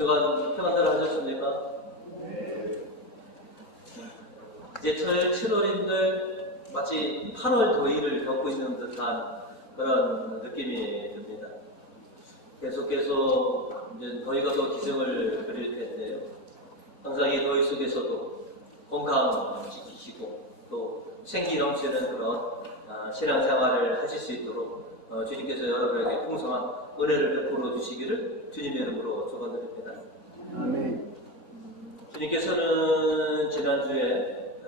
그동안 평안들 하셨습니까? 이제 7월인데 마치 8월 더위를 겪고 있는 듯한 그런 느낌이 듭니다. 계속해서 이제 더위가 더 기승을 부릴 텐데요. 항상 이 더위 속에서도 건강 지키시고 또 생기 넘치는 그런 신앙생활을 하실 수 있도록 주님께서 여러분에게 풍성한 은혜를 베풀어 주시기를 주님의 이름으로 축원드립니다. 아멘. 주님께서는 지난주에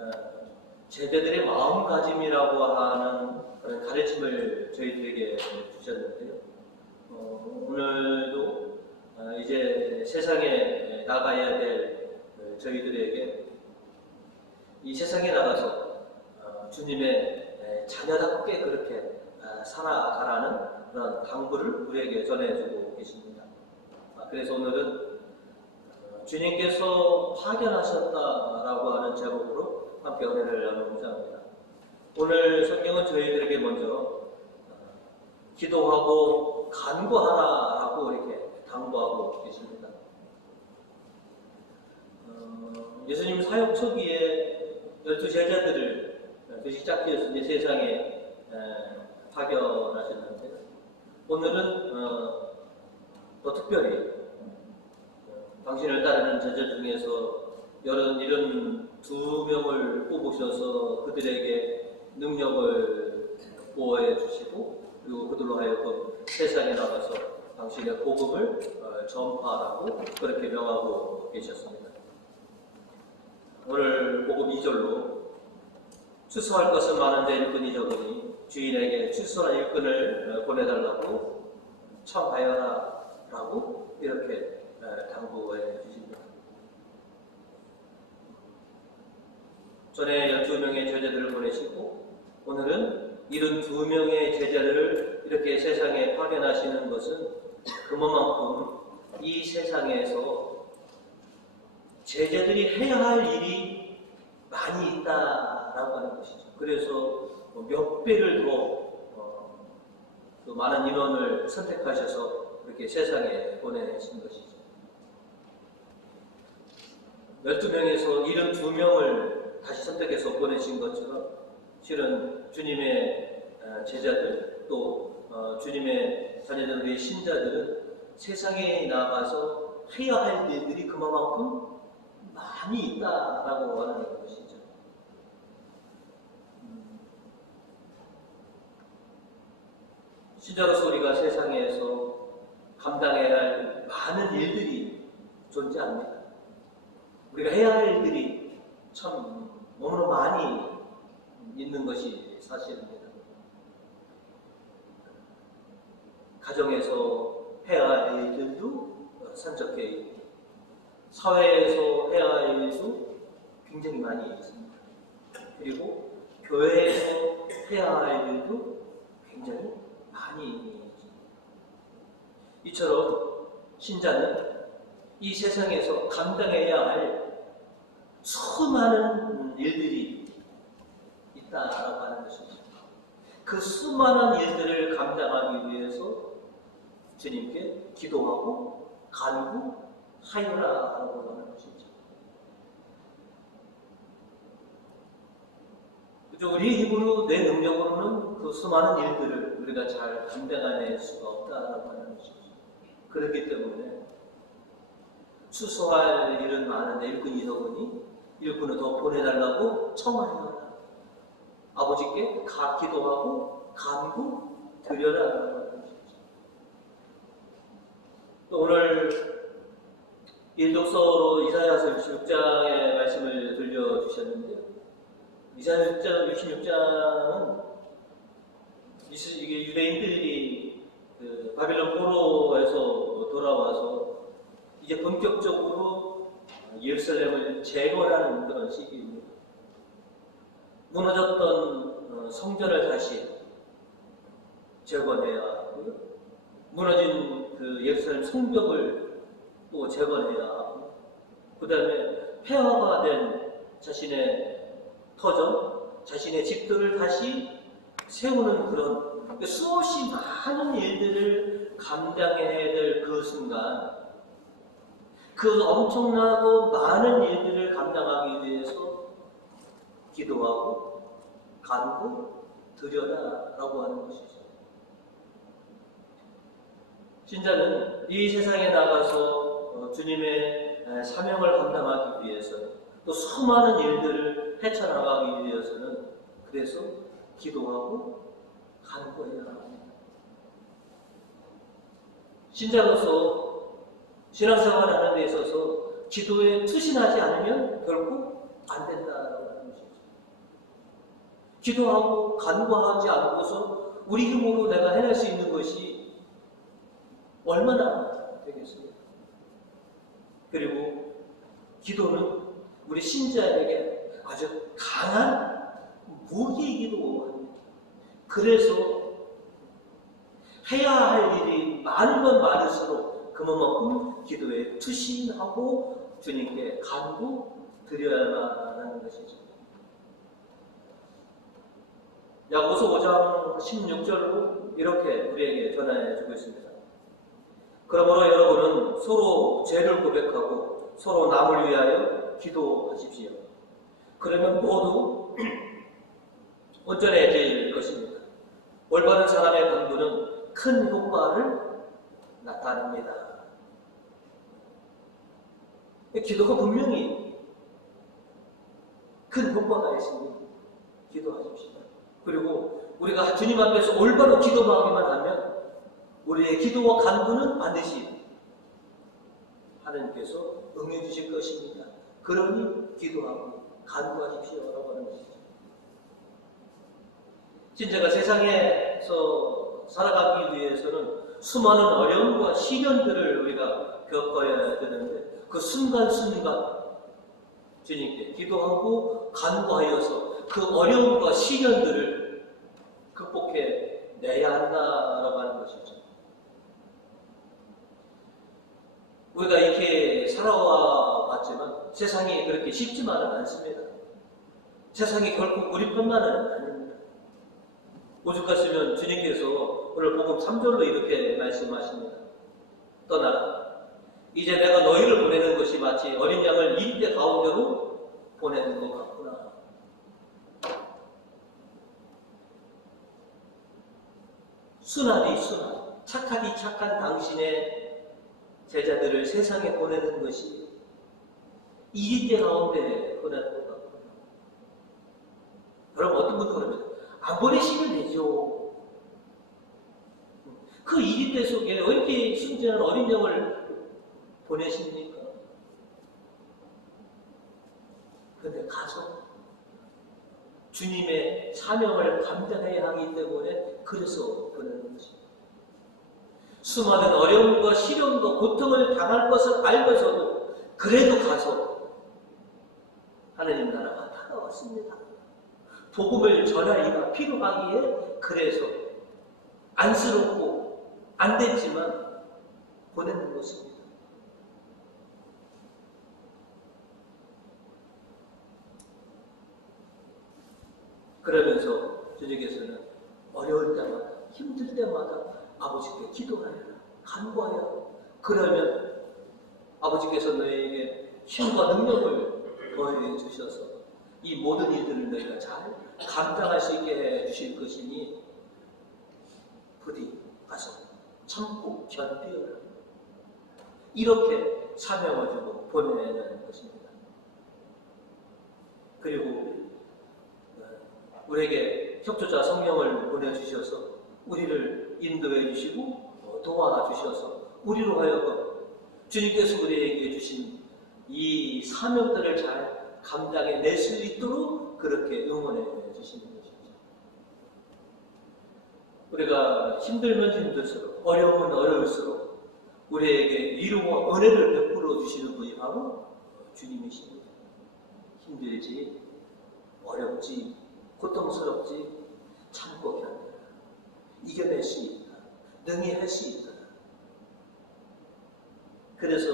제자들의 마음가짐이라고 하는 그런 가르침을 저희들에게 주셨는데요. 오늘도 이제 세상에 나가야 될 저희들에게 이 세상에 나가서 주님의 자녀답게 그렇게 살아가라는 그런 당부를 우리에게 전해주고 계십니다. 그래서 오늘은 주님께서 파견하셨다라고 하는 제목으로 함께 은혜를 나누고자 합니다. 오늘 성경은 저희들에게 먼저 기도하고 간구하라라고 이렇게 당부하고 계십니다. 예수님 사역 초기에 12제자들을 시작해서 이제 세상에 파견하셨는데 오늘은 더 특별히 당신을 따르는 제자 중에서 72명을 뽑으셔서 그들에게 능력을 보호해 주시고 그리고 그들로 하여금 세상에 나가서 당신의 복음을 전파하라고 그렇게 명하고 계셨습니다. 오늘 복음 2절로 추수할 것은 많은데 일꾼이 적으니 주인에게 추수한 일꾼을 보내달라고 청하여라 라고 이렇게 당부해 주십니다. 전에 12명의 제자들을 보내시고 오늘은 72명의 제자들을 이렇게 세상에 파견하시는 것은 그만큼 이 세상에서 제자들이 해야 할 일이 많이 있다라고 하는 것이죠. 그래서 몇 배를 더 많은 인원을 선택하셔서 이렇게 세상에 보내신 것이죠. 12명에서 72명을 다시 선택해서 보내신 것처럼 실은 주님의 제자들 또 주님의 자녀들의 신자들은 세상에 나가서 해야 할 일들이 그만큼 많이 있다라고 하는 것이죠. 신자로서 우리가 세상에서 감당해야 할 많은 일들이 존재합니다. 우리가 해야 할 일들이 참 너무나 많이 있는 것이 사실입니다. 가정에서 해야 할 일들도 산적해 있고 사회에서 해야 할 일도 굉장히 많이 있습니다. 그리고 교회에서 해야 할 일도 굉장히 많이 있습니다. 이처럼 신자는 이 세상에서 감당해야 할 수많은 일들이 있다라고 하는 것입니다. 그 수많은 일들을 감당하기 위해서 주님께 기도하고 간구하여라라고 하는 것이죠. 우리의 힘으로 내 능력으로는 그 수많은 일들을 우리가 잘 감당해낼 수가 없다라고 하는 것이죠. 그렇기 때문에 추수할 일은 많은데 일꾼이 적으니 일꾼을 더 보내달라고 청하여라. 아버지께 기도하고 간구 드려라라고 하는 것이죠. 또 오늘 일독서로 이사야서 66장의 말씀을 들려주셨는데요. 이사야 66장은 이게 유대인들이 바빌론 포로에서 돌아와서 이제 본격적으로 예루살렘을 재건하는 그런 시기입니다. 무너졌던 성전을 다시 재건해야 하고요. 무너진 그 예루살렘 성벽을 또 재건해야 하고, 그 다음에 폐허가 된 자신의 터전, 자신의 집들을 다시 세우는 그런 수없이 많은 일들을 감당해야 될 그 순간, 그 엄청나고 많은 일들을 감당하기 위해서 기도하고 간구 드려라라고 하는 것이죠. 신자는 이 세상에 나가서 주님의 사명을 감당하기 위해서는, 또 수많은 일들을 헤쳐나가기 위해서는 그래서 기도하고 간구해야 합니다. 신자로서 신앙생활하는 데 있어서 기도에 투신하지 않으면 결코 안 된다라고 하는 것이죠. 기도하고 간구하지 않고서 우리 힘으로 내가 해낼 수 있는 것이 얼마나 되겠습니까? 그리고 기도는 우리 신자에게 아주 강한 무기이기도 합니다. 그래서 해야 할 일이 많은 건 많을수록 그만큼 기도에 투신하고 주님께 간구 드려야만 하는 것이죠. 야고보서 5장 16절로 이렇게 우리에게 전해 주고 있습니다. 그러므로 여러분은 서로 죄를 고백하고 서로 남을 위하여 기도하십시오. 그러면 모두 온전해질 것입니다. 올바른 사람의 간구는 큰 효과를 나타냅니다. 기도가 분명히 큰 효과가 있으니 기도하십시오. 그리고 우리가 주님 앞에서 올바로 기도하기만 하면 우리의 기도와 간구는 반드시 하나님께서 응해 주실 것입니다. 그러니 기도하고 간구하십시오라고 하는 것이죠. 신자가 세상에서 살아가기 위해서는 수많은 어려움과 시련들을 우리가 겪어야 되는데, 그 순간순간 주님께 기도하고 간구하여서 그 어려움과 시련들을 극복해 내야 한다라고 하는 것이죠. 우리가 이렇게 살아와 봤지만 세상이 그렇게 쉽지만은 않습니다. 세상이 결국 우리 편만은 아닙니다. 오죽 같으면 주님께서 오늘 복음 3절로 이렇게 말씀하십니다. 떠나라. 이제 내가 너희를 보내는 것이 마치 어린 양을 이리떼 가운데로 보내는 것 같구나. 순하디 순한, 착하디 착한 당신의 제자들을 세상에 보내는 것이 이리떼 가운데 보내는 것 같구나. 그럼 어떤 분도 그러면 안 보내시면 되죠. 그 이리떼 속에 왜 이렇게 순진한 어린 양을 보내십니까? 그런데 가서 주님의 사명을 감당해야 하기 때문에 그래서 보내는 것입니다. 수많은 어려움과 시련과 고통을 당할 것을 알면서도 그래도 가서 하나님 나라가 다가왔습니다. 복음을 전하기가 필요하기에 그래서 안쓰럽고 안 됐지만 보내는 것입니다. 그러면서 주님께서는 어려울 때마다, 힘들 때마다 아버지께 기도하여라, 간구하여라. 그러면 아버지께서 너희에게 힘과 능력을 더해 주셔서 이 모든 일들을 너희가 잘 감당할 수 있게 해 주실 것이니 부디 가서 참고 견디어라. 이렇게 사명을 주고 보내는 것입니다. 그리고 우리에게 협조자 성령을 보내주셔서 우리를 인도해 주시고 도와주셔서 우리로 하여금 주님께서 우리에게 주신 이 사명들을 잘 감당해낼 수 있도록 그렇게 응원해 주시는 것이죠. 우리가 힘들면 힘들수록, 어려우면 어려울수록 우리에게 위로와 은혜를 베풀어 주시는 분이 바로 주님이십니다. 힘들지, 어렵지, 고통스럽지, 참고 견뎌라. 이겨낼 수 있다. 능히 할 수 있다. 그래서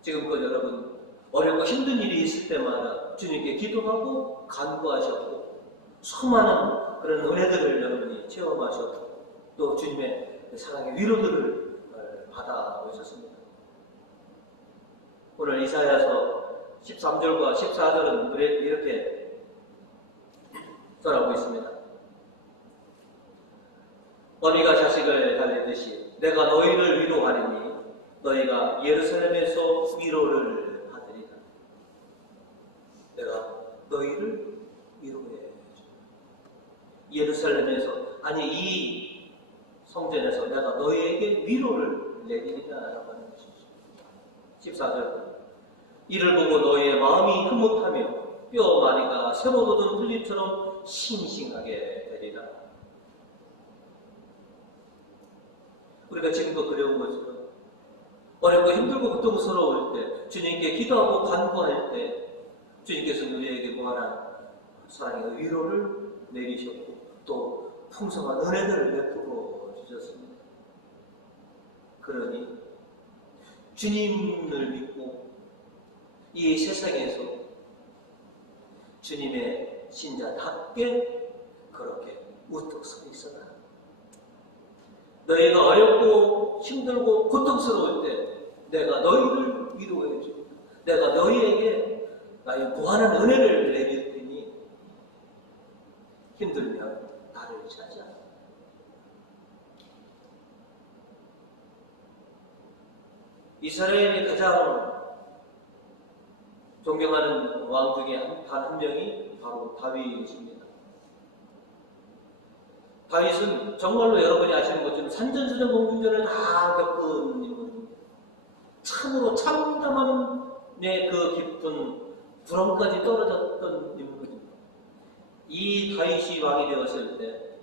지금껏 여러분 어렵고 힘든 일이 있을 때마다 주님께 기도하고 간구하셨고 수많은 그런 은혜들을 여러분이 체험하셨고 또 주님의 사랑의 위로들을 받아오셨습니다. 오늘 이사야서 13절과 14절은 이렇게 전하고 있습니다. 어미가 자식을 달래듯이 내가 너희를 위로하리니 너희가 예루살렘에서 위로를 받으리라. 내가 너희를 위로해 주. 예루살렘에서, 아니 이 성전에서 내가 너희에게 위로를 내리리라라고 하는 것이죠. 14절. 이를 보고 너희의 마음이 흐뭇하며 뼈 마디가 새로 돋은 풀잎처럼 싱싱하게 되리라. 우리가 지금도 그려온 것처럼 어렵고 힘들고 고통스러울 때, 주님께 기도하고 간구할 때 주님께서 우리에게 무한한 사랑의 위로를 내리셨고 또 풍성한 은혜를 베풀어 주셨습니다. 그러니 주님을 믿고 이 세상에서 주님의 신자답게 그렇게 우뚝 서 있어라. 너희가 어렵고 힘들고 고통스러울 때 내가 너희를 위로해 주고 내가 너희에게 나의 무한한 은혜를 내릴 테니 힘들면 나를 찾아. 이스라엘이 가장 존경하는 왕 중에 단 한 명이 바로 다윗이십니다. 다윗은 정말로 여러분이 아시는 것처럼 산전수전 공중전을 다 겪은 인물입니다. 참으로 참담함의 그 깊은 불안까지 떨어졌던 인물입니다. 이 다윗이 왕이 되었을 때,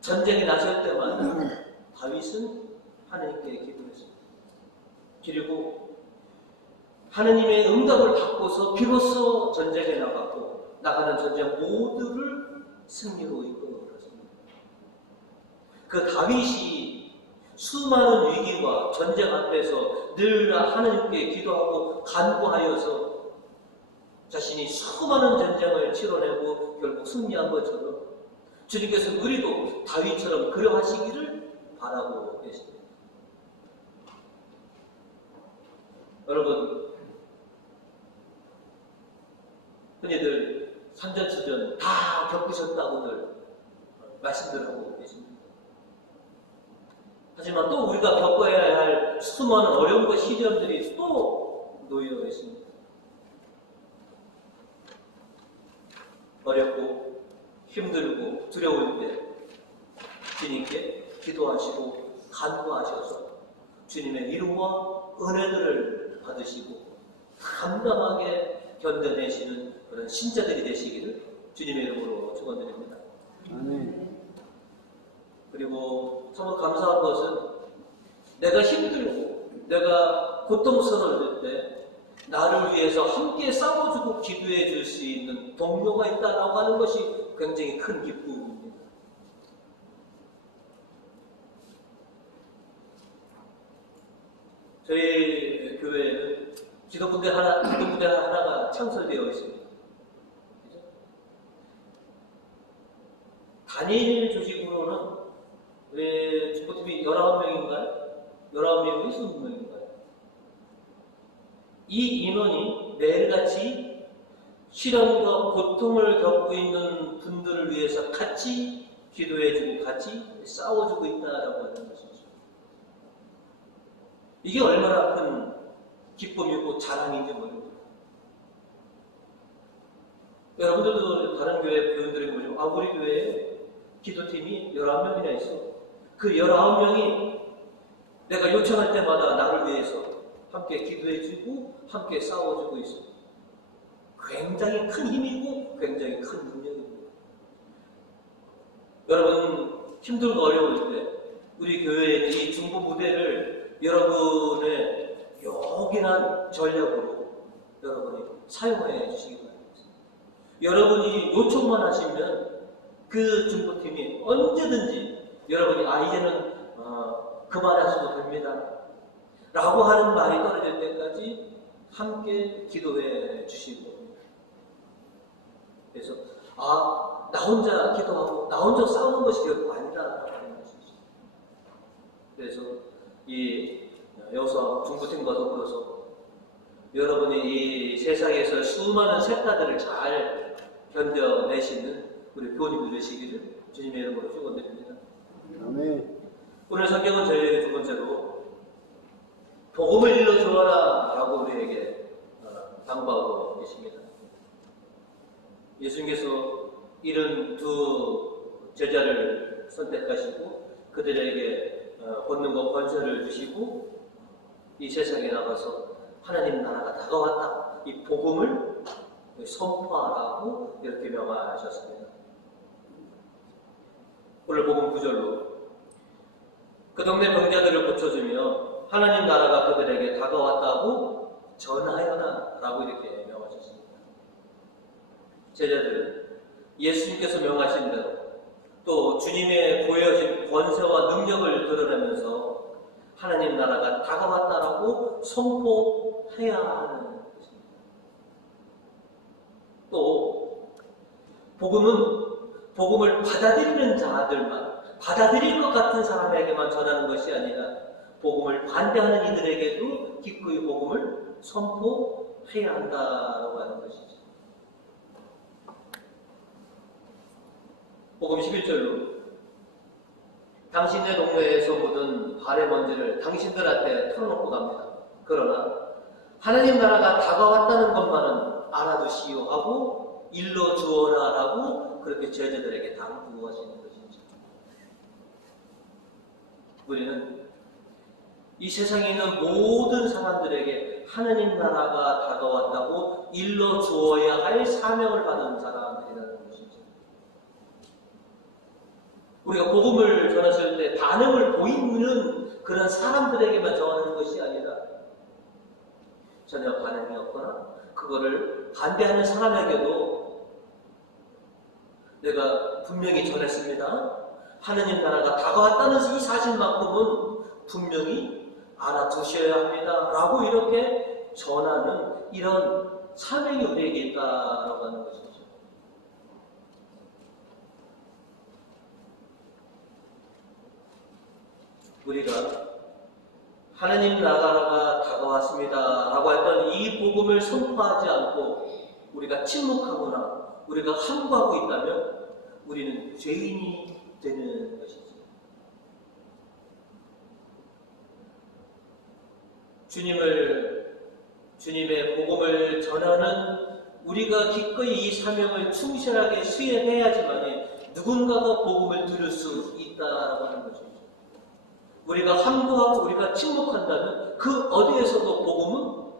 전쟁이 나설 때마다 다윗은 하나님께 기도했습니다. 그리고 하나님의 응답을 받고서 비로소 전쟁에 나가고 나가는 전쟁 모두를 승리로 이끌었습니다. 그 다윗이 수많은 위기와 전쟁 앞에서 늘 하나님께 기도하고 간구하여서 자신이 수많은 전쟁을 치러내고 결국 승리한 것처럼 주님께서 우리도 다윗처럼 그러하시기를 바라고 계십니다. 여러분, 흔히들 산전수전 다 겪으셨다고들 말씀들 하고 계십니다. 하지만 또 우리가 겪어야 할 수많은 어려움과 시련들이 또 놓여 있습니다. 어렵고 힘들고 두려울 때 주님께 기도하시고 간구하셔서 주님의 위로와 은혜들을 받으시고 담담하게 견뎌내시는 그런 신자들이 되시기를 주님의 이름으로 축원드립니다. 그리고 정말 감사한 것은 내가 힘들고 내가 고통스러울 때 나를 위해서 함께 싸워주고 기도해 줄 수 있는 동료가 있다라고 하는 것이 굉장히 큰 기쁨입니다. 저희 교회에는 기도부대 하나가 창설되어 있습니다. 그죠? 단일 조직으로는 우리 축구팀이 19명인가요? 19명이 20명인가요? 이 인원이 매일같이 시련과 고통을 겪고 있는 분들을 위해서 같이 기도해주고 같이 싸워주고 있다라고 하는 것이죠. 이게 얼마나 큰 기쁨이고 자랑인지 모릅니다. 여러분들도 다른 교회 교인들에게 보시면 우리 교회에 기도팀이 19명이나 있어. 그 19명이 내가 요청할 때마다 나를 위해서 함께 기도해주고 함께 싸워주고 있어. 굉장히 큰 힘이고 굉장히 큰 능력입니다. 여러분 힘들고 어려울 때 우리 교회의 이 중보 무대를 여러분의 요긴한 전략으로 여러분이 사용해 주시기 바랍니다. 여러분이 요청만 하시면 그 중보팀이 언제든지 여러분이 이제는 그만하셔도 됩니다 라고 하는 말이 떨어질 때까지 함께 기도해 주시고, 그래서 나 혼자 기도하고 나 혼자 싸우는 것이 결국 아니라라고 하는 것이죠. 그래서 이 여호수아 중보팀과 더불어서 여러분이 이 세상에서 수많은 색깔들을 잘 견뎌내시는 우리 교우님들 되시기를 주님의 이름으로 축원드립니다. 아멘. 오늘 성경은 저희에게 두 번째로 복음을 일러 주어라 라고 우리에게 당부하고 계십니다. 예수님께서 72 제자를 선택하시고 그들에게 권능과 권세를 주시고 이 세상에 나가서 하나님 나라가 다가왔다, 이 복음을 선포하라고 이렇게 명하셨습니다. 오늘 복음 9절로 그 동네 병자들을 고쳐주며 하나님 나라가 그들에게 다가왔다고 전하여라 라고 이렇게 명하셨습니다. 제자들은 예수님께서 명하신 대로 또 주님의 보여진 권세와 능력을 드러내면서 하나님 나라가 다가왔다라고 선포해야 하는 것입니다. 또 복음을 받아들이는 자들만, 받아들일 것 같은 사람에게만 전하는 것이 아니라 복음을 반대하는 이들에게도 기꺼이 복음을 선포해야 한다라고 하는 것이죠. 복음 11절로 당신네 동네에서 묻은 발의 먼지를 당신들한테 털어놓고 갑니다. 그러나 하나님 나라가 다가왔다는 것만은 알아두시오 하고 일러 주어라 라고 그렇게 제자들에게 당부하시는 것이죠. 우리는 이 세상에 있는 모든 사람들에게 하나님 나라가 다가왔다고 일러 주어야 할 사명을 받은 사람들이라는 것이죠. 우리가 복음을 전했을 때 반응을 보이는 그런 사람들에게만 전하는 것이 아니라 전혀 반응이 없거나 그거를 반대하는 사람에게도 내가 분명히 전했습니다. 하나님 나라가 다가왔다는 이 사실만큼은 분명히 알아두셔야 합니다. 라고 이렇게 전하는 이런 사명이 우리에게 있다라고 하는 것이죠. 우리가 하나님 나라가 다가왔습니다 라고 했던 이 복음을 선포하지 않고 우리가 침묵하거나 우리가 함구하고 있다면 우리는 죄인이 되는 것이죠. 주님의 복음을 전하는 우리가 기꺼이 이 사명을 충실하게 수행해야지만 누군가가 복음을 들을 수 있다라고 하는 것이죠. 우리가 함구하고 우리가 침묵한다면 그 어디에서도 복음은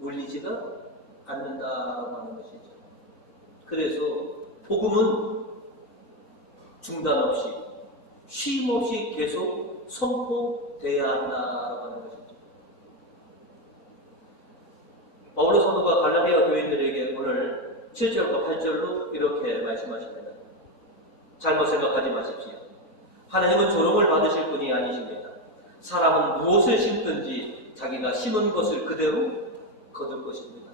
울리지가 않는다라고 하는 것이죠. 그래서 복음은 중단 없이 쉼 없이 계속 선포돼야 한다라고 하는 것이죠. 바울의 사도가 갈라디아 교인들에게 오늘 7절과 8절로 이렇게 말씀하십니다. 잘못 생각하지 마십시오. 하나님은 조롱을 받으실 분이 아니십니다. 사람은 무엇을 심든지 자기가 심은 것을 그대로 거둘 것입니다.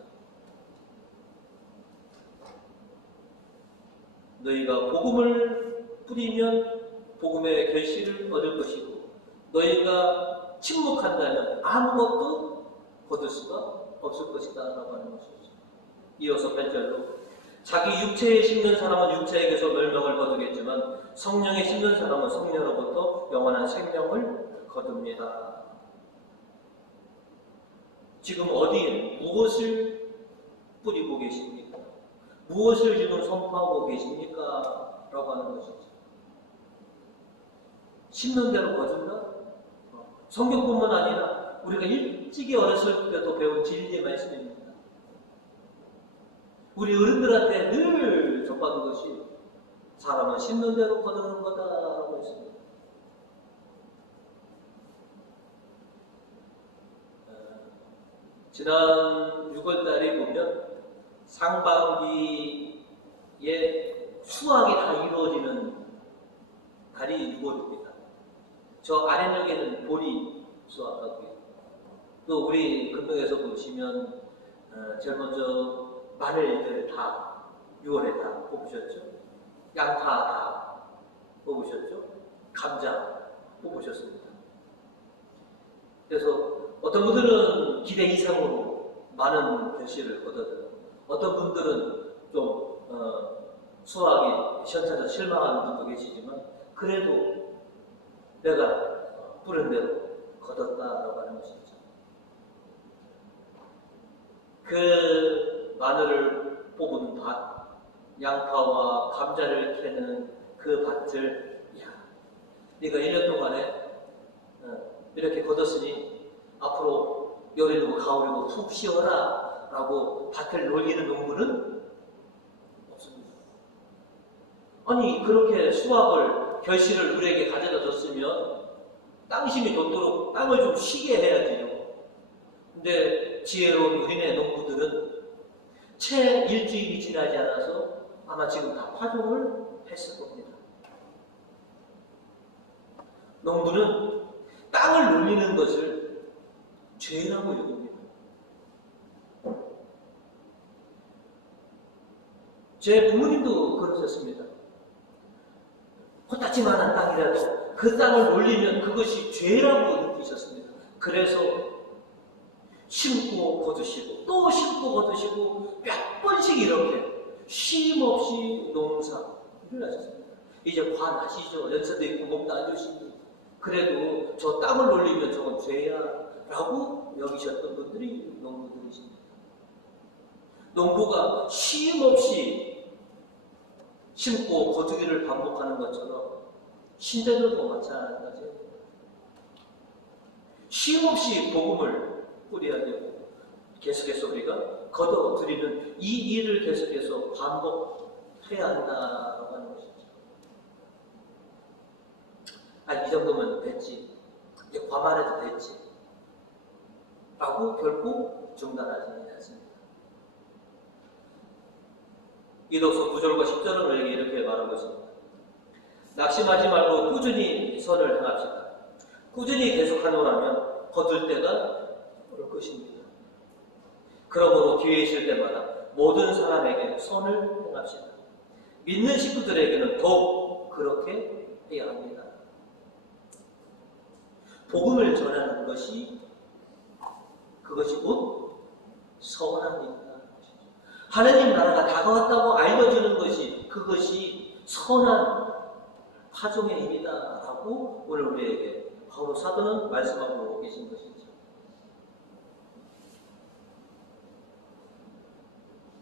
너희가 복음을 뿌리면 복음의 결실을 얻을 것이고 너희가 침묵한다면 아무것도 거둘 수가 없을 것이다 라고 하는 것이죠. 이어서 8절로 자기 육체에 심는 사람은 육체에게서 멸망을 거두겠지만 성령에 심는 사람은 성령으로부터 영원한 생명을 거둡니다. 지금 어디에 무엇을 뿌리고 계십니까? 무엇을 지금 선포하고 계십니까? 라고 하는 것이죠. 심는 대로 거둔다? 성경뿐만 아니라 우리가 일찍이 어렸을 때도 배운 진리의 말씀입니다. 우리 어른들한테 늘 접하는 것이 사람은 심는 대로 거두는 거다라고 했습니다. 지난 6월달에 보면 상반기에 수확이 다 이루어지는 달이 6월입니다. 저 아래쪽에는 보리 수확하고 있고 또 우리 금동에서 보시면 제일 먼저 마늘들 다 6월에 다 뽑으셨죠? 양파 다 뽑으셨죠? 감자 뽑으셨습니다. 그래서 어떤 분들은 기대 이상으로 많은 결실을 거둬들여. 어떤 분들은 좀 수확이 시원찮아서 실망하는 분도 계시지만 그래도 내가 뿌린 대로 거뒀다라고 하는 것이죠. 그 마늘을 뽑은 밭, 양파와 감자를 캐는 그 밭을, 야, 네가 1년 동안에 이렇게 거뒀으니 앞으로 여름이고 가을이고 푹 쉬어라 라고 밭을 놀리는 농부는 없습니다. 아니 그렇게 수확을 결실을 우리에게 가져다 줬으면 땅심이 돋도록 땅을 좀 쉬게 해야지요. 근데 지혜로운 우리네 농부들은 채 일주일이 지나지 않아서 아마 지금 다 파종을 했을 겁니다. 농부는 땅을 놀리는 것을 죄라고 여깁니다. 제 부모님도 그러셨습니다. 코딱지만한 땅이라도 그 땅을 놀리면 그것이 죄라고 느끼셨습니다. 그래서 심고 거두시고 또 심고 거두시고 몇 번씩 이렇게 쉼없이 농사를 하셨습니다. 이제 화나시죠. 연세도 있고 몸도 안 좋으시니 그래도 저 땅을 놀리면 저건 죄야 라고 여기셨던 분들이 농부들이십니다. 농부가 쉼없이 심고 거두기를 반복하는 것처럼 신자들도 마찬가지예요. 쉼없이 복음을 뿌려야 되고 계속해서 우리가 거둬들이는 이 일을 계속해서 반복해야 한다고 하는 것이죠. 이 정도면 됐지. 이제 과만해도 됐지. 라고 결코 중단하지 않습니다. 이로써 9절과 10절은 우리에게 이렇게 말하고 있습니다. 낙심하지 말고 꾸준히 선을 행합시다. 꾸준히 계속하노라면 거둘 때가 올 것입니다. 그러므로 기회 있을 때마다 모든 사람에게 선을 행합시다. 믿는 식구들에게는 더욱 그렇게 해야 합니다. 복음을 전하는 것이 그것이 곧 선한 일이다. 하나님 나라가 다가왔다고 알려주는 것이 그것이 선한 파종의 일이다 라고 오늘 우리에게 바울로 사도는 말씀하고 계신 것이죠.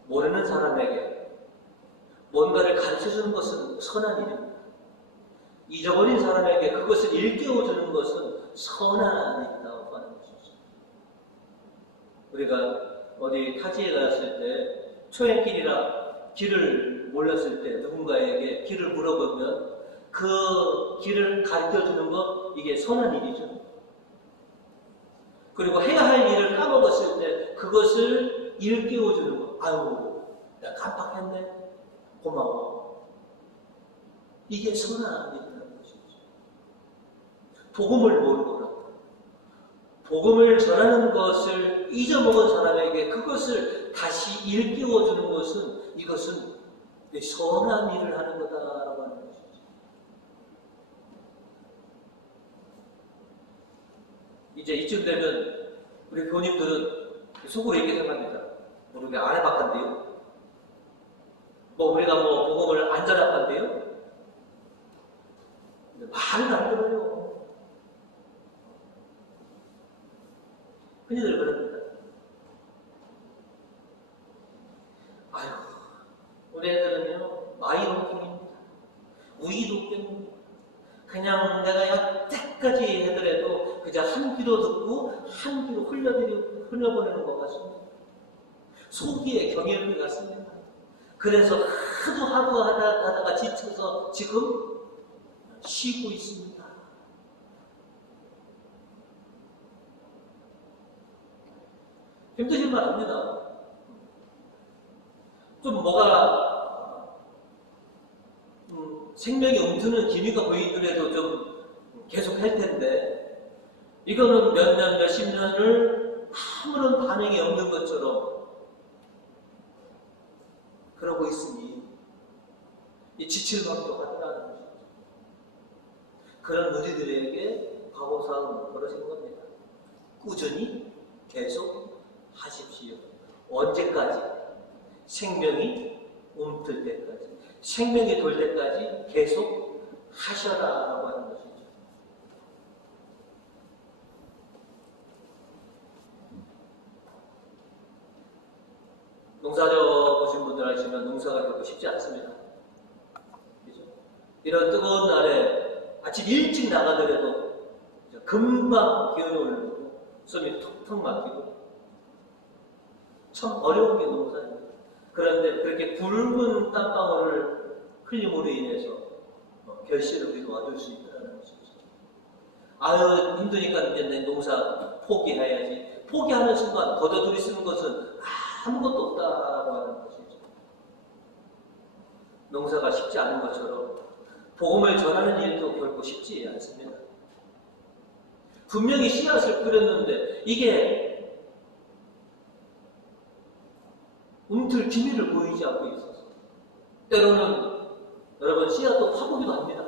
모르는 사람에게 뭔가를 가르쳐주는 것은 선한 일입니다. 잊어버린 사람에게 그것을 일깨워주는 것은 선한 일이라고 하는 것이죠. 우리가 어디 타지에 갔을 때 초행길이라 길을 몰랐을 때 누군가에게 길을 물어보면 그 길을 가르쳐주는 것, 이게 선한 일이죠. 그리고 해야 할 일을 까먹었을 때 그것을 일깨워주는 것. 아유, 나 깜빡했네. 고마워. 이게 선한 일이라는 것이죠. 복음을 모르거나 복음을 전하는 것을 잊어먹은 사람에게 그것을 다시 일깨워주는 것은 이것은 선한 일을 하는 거다라고 하는 것이죠. 이제 이쯤 되면 우리 교님들은 속으로 이렇게 생각합니다. 우리가 안 해봤던데요? 우리가 복음을 안 전해봤던데요? 말을 안 들어요. 흔히들 그럽니다. 아유, 우리 애들은요, 마이롱킹입니다. 우이독경입니다. 그냥 내가 여태까지 해더라도 그저 한 귀로 듣고 한 귀로 흘려보내는 것 같습니다. 소기의 경혈을 같습니다. 그래서 하도 하다가 지쳐서 지금 쉬고 있습니다. 힘드신 말 압니다. 좀 뭐가 생명이 움트는 기미가 보이더라도 좀 계속 할 텐데 이거는 몇 년, 몇십 년을 아무런 반응이 없는 것처럼 그러고 있으니 이 지칠만도 하더라는 것이죠. 그런 우리들에게 과거사는 벌어진 겁니다. 꾸준히 계속 하십시오. 언제까지? 생명이 움틀 때까지. 생명이 돌 때까지 계속 하셔라라고 하는 것이죠. 농사 져보신 분들 아시면 농사가 결코 쉽지 않습니다. 그죠? 이런 뜨거운 날에 아침 일찍 나가더라도 금방 기온이 오르고 숨이 턱턱 막히고 참 어려운 게 농사입니다. 그런데 그렇게 굵은 땀방울을 흘림으로 인해서 결실을 우리가 얻을 수 있다는 것이죠. 아유 힘드니까 이제 내 농사 포기해야지. 포기하는 순간 걷어들이 쓰는 것은 아무것도 없다라고 하는 것이죠. 농사가 쉽지 않은 것처럼 복음을 전하는 일도 결코 쉽지 않습니다. 분명히 씨앗을 뿌렸는데 이게 움틀 기미를 보이지 않고 있어서 때로는 여러분 씨앗도 파보기도 합니다.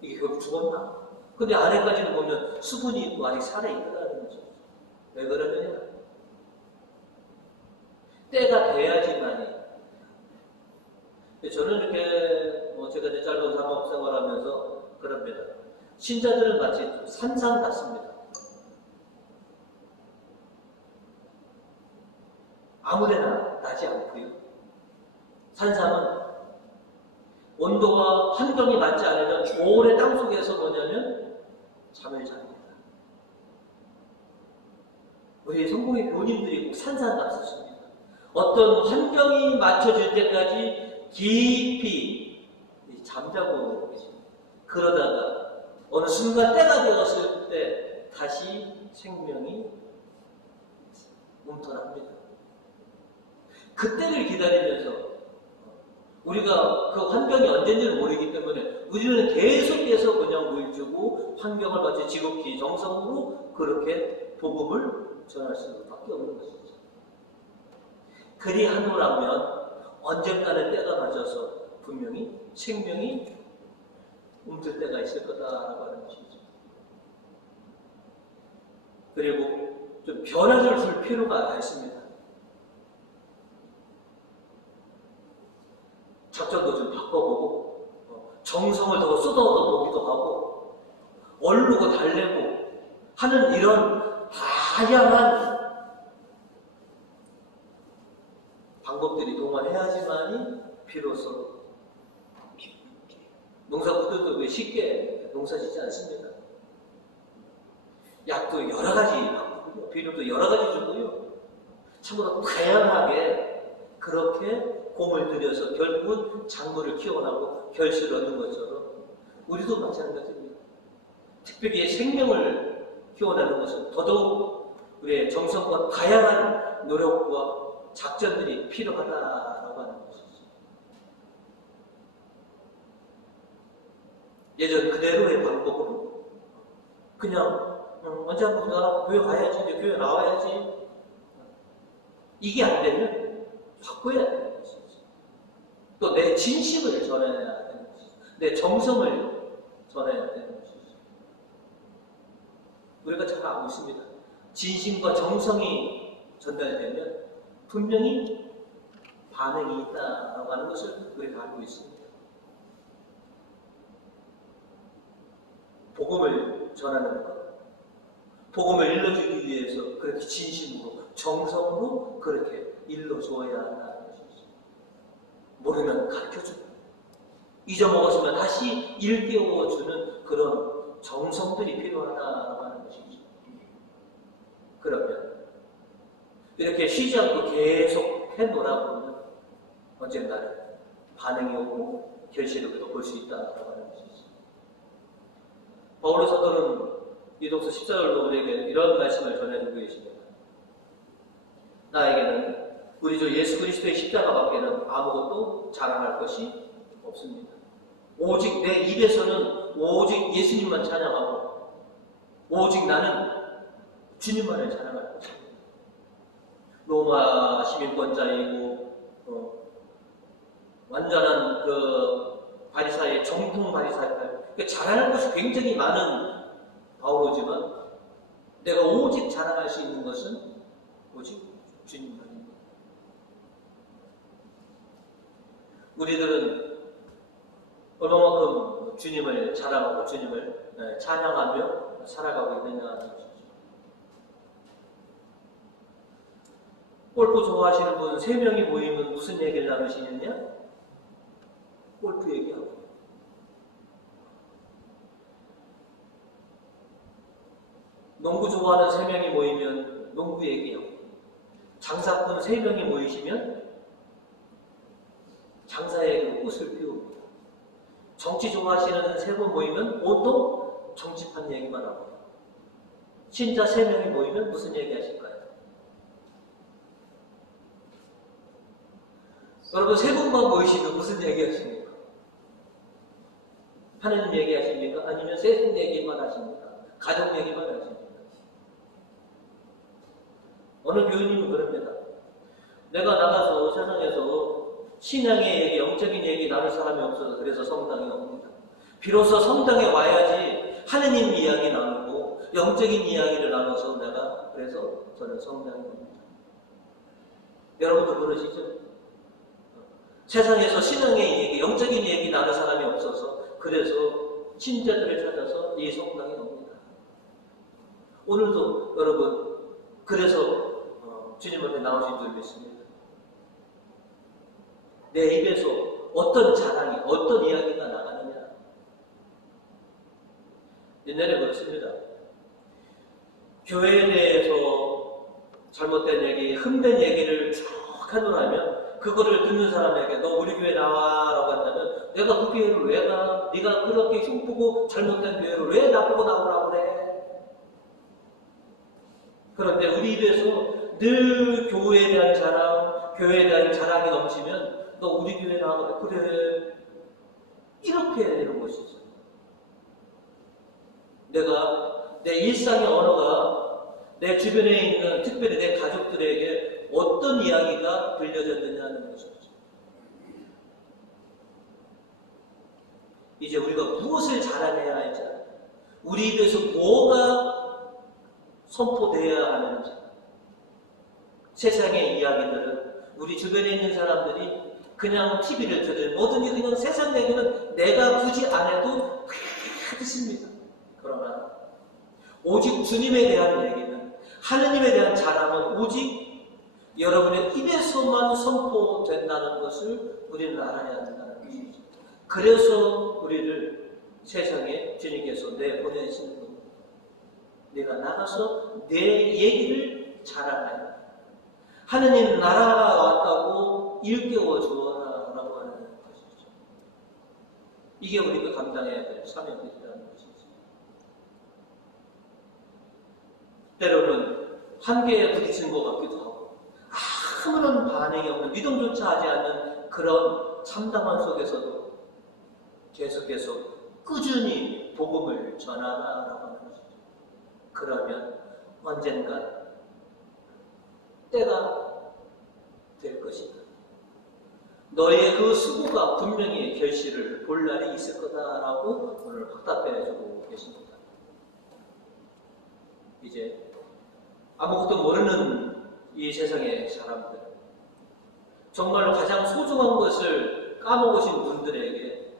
이게 결국 죽었나? 근데 안에까지는 보면 수분이 있고 아직 살아있다는 거죠. 왜 그러느냐? 때가 돼야지만이. 저는 이렇게 제가 이제 짧은 상업 생활하면서 그럽니다. 신자들은 마치 산삼 같습니다. 아무데나 나지 않고요. 산삼은 온도와 환경이 맞지 않으면 오래 땅속에서 뭐냐면 잠을 잡니다. 우리 성공의 교님들이 꼭 산삼 같으십니다. 어떤 환경이 맞춰질 때까지 깊이 잠자고 계십니다. 그러다가 어느 순간 때가 되었을 때 다시 생명이 움터납니다. 그때를 기다리면서 우리가 그 환경이 언젠지를 모르기 때문에 우리는 계속해서 그냥 물 주고 환경을 마치 지극히 정성으로 그렇게 복음을 전할 수밖에 없는 것이죠. 그리하노라면 언젠가는 때가 맞아서 분명히 생명이 움틀 때가 있을 거다라고 하는 것이죠. 그리고 좀 변화를 줄 필요가 있습니다. 작전도 좀 바꿔보고 정성을 더 쏟아보기도 하고 얼르고 달래고 하는 이런 다양한 방법들이 동원해야지만이 비로소 농사꾼들도 왜 쉽게 농사 짓지 않습니까? 약도 여러 가지 바꾸고요. 비료도 여러 가지 주고요. 참으로 다양하게 그렇게 공을 들여서 결국은 작물을 키워나고 결실을 얻는 것처럼 우리도 마찬가지입니다. 특별히 생명을 키워내는 것은 더더욱 우리의 정성과 다양한 노력과 작전들이 필요하다라고 하는 것이죠. 예전 그대로의 방법으로 그냥 언제 한번 나 교회 가야지, 이제 교회 나와야지 이게 안 되면 바꿔야 되는 것이죠. 또 내 진심을 전해야 되는 것이죠. 내 정성을 전해야 되는 것이죠. 우리가 잘 알고 있습니다. 진심과 정성이 전달되면 분명히 반응이 있다라고 하는 것을 우리가 알고 있습니다. 복음을 전하는 것, 복음을 일러주기 위해서 그렇게 진심으로 정성으로 그렇게 일러줘야 한다는 것이죠. 모르면 가르쳐주고 잊어먹었으면 다시 일깨워주는 그런 정성들이 필요하다고 하는 것이죠. 그러면 이렇게 쉬지 않고 계속 해놓으라 보면 언젠가는 반응이 오고 결실을 우리가 볼 수 있다고 하는 것이죠. 바울로 사도는 이독서 14절로 우리에게 이런 말씀을 전해주고 계십니다. 나에게는 우리 주 예수 그리스도의 십자가밖에는 아무것도 자랑할 것이 없습니다. 오직 내 입에서는 오직 예수님만 찬양하고 오직 나는 주님만을 찬양할 것입니다. 로마 시민권자이고 완전한 그 바리사의 정통 바리사이고 자랑할 것이 굉장히 많은 바오로지만 내가 오직 자랑할 수 있는 것은 오직 주님만입니다. 우리들은 얼마만큼 주님을 자랑하고 주님을 찬양하며 살아가고 있느냐 하는 것이죠. 골프 좋아하시는 분 3명이 모이면 무슨 얘기를 나누시느냐? 골프 얘기하고. 농구 좋아하는 3명이 모이면 농구 얘기하고. 장사꾼 3명이 모이시면 장사의 꽃을 피웁니다. 정치 좋아하시는 3분 모이면 보통 정치판 얘기만 합니다. 신자 3명이 모이면 무슨 얘기 하실까요? 여러분 3분만 모이시면 무슨 얘기 하십니까? 하나님 얘기 하십니까? 아니면 세상 얘기만 하십니까? 가족 얘기만 하십니까? 어느 교수님은 그럽니다. 내가 나가서 세상에서 신앙의 얘기, 영적인 얘기 나눌 사람이 없어서 그래서 성당에 옵니다. 비로소 성당에 와야지 하느님 이야기 나누고 영적인 이야기를 나눠서 내가 그래서 저는 성당에 옵니다. 여러분도 그러시죠? 세상에서 신앙의 얘기, 영적인 얘기 나눌 사람이 없어서 그래서 신자들을 찾아서 이 성당에 옵니다. 오늘도 여러분 그래서 주님 앞에 나오신 줄 믿습니다. 내 입에서 어떤 자랑이, 어떤 이야기가 나가느냐. 옛날에 그렇습니다. 교회에 대해서 잘못된 얘기, 흠된 얘기를 쭉 해놓으면 그거를 듣는 사람에게 너 우리 교회 나와라고 한다면 내가 그 교회를 왜 가? 네가 그렇게 흉보고 잘못된 교회를 왜 나보고 나오라고 그래? 그런데 우리 입에서 늘 교회에 대한 자랑, 교회에 대한 자랑이 넘치면 너 우리 교회 나와 그래. 이렇게 되는 것이죠. 내가 내 일상의 언어가 내 주변에 있는 특별히 내 가족들에게 어떤 이야기가 들려졌느냐는 것이죠. 이제 우리가 무엇을 자랑해야 할지, 우리 입에서 뭐가 선포되어야 하는지, 세상의 이야기들은 우리 주변에 있는 사람들이 그냥 TV를 들은 뭐든지 그냥 세상 얘기는 내가 굳이 안 해도 다 듣습니다. 그러나 오직 주님에 대한 얘기는, 하느님에 대한 자랑은 오직 여러분의 입에서만 선포된다는 것을 우리는 알아야 한다는 것이죠. 그래서 우리를 세상에 주님께서 내보내시는 겁니다. 내가 나가서 내 얘기를 자랑하여 하느님 나라가 왔다고 일깨워 주어라라고 하는 것이죠. 이게 우리가 감당해야 될 사명이라는 것이죠. 때로는 한계에 부딪힌 것 같기도 하고 아무런 반응이 없는, 믿음조차 하지 않는 그런 참담한 속에서도 계속해서 꾸준히 복음을 전하라라고 하는 것이죠. 그러면 언젠가 때가 될 것이다. 너의 그 수고가 분명히 결실을 볼 날이 있을 거다라고 오늘 확답해주고 계십니다. 이제 아무것도 모르는 이 세상의 사람들, 정말로 가장 소중한 것을 까먹으신 분들에게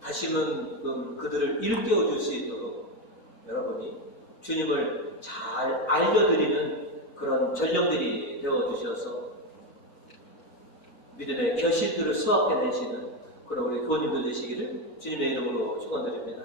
다시금 그들을 일깨워 줄 수 있도록 여러분이 주님을 잘 알려드리는 그런 전령들이 되어주셔서 믿음의 결실들을 수확해내시는 그런 우리 교우님들 되시기를 주님의 이름으로 축원드립니다.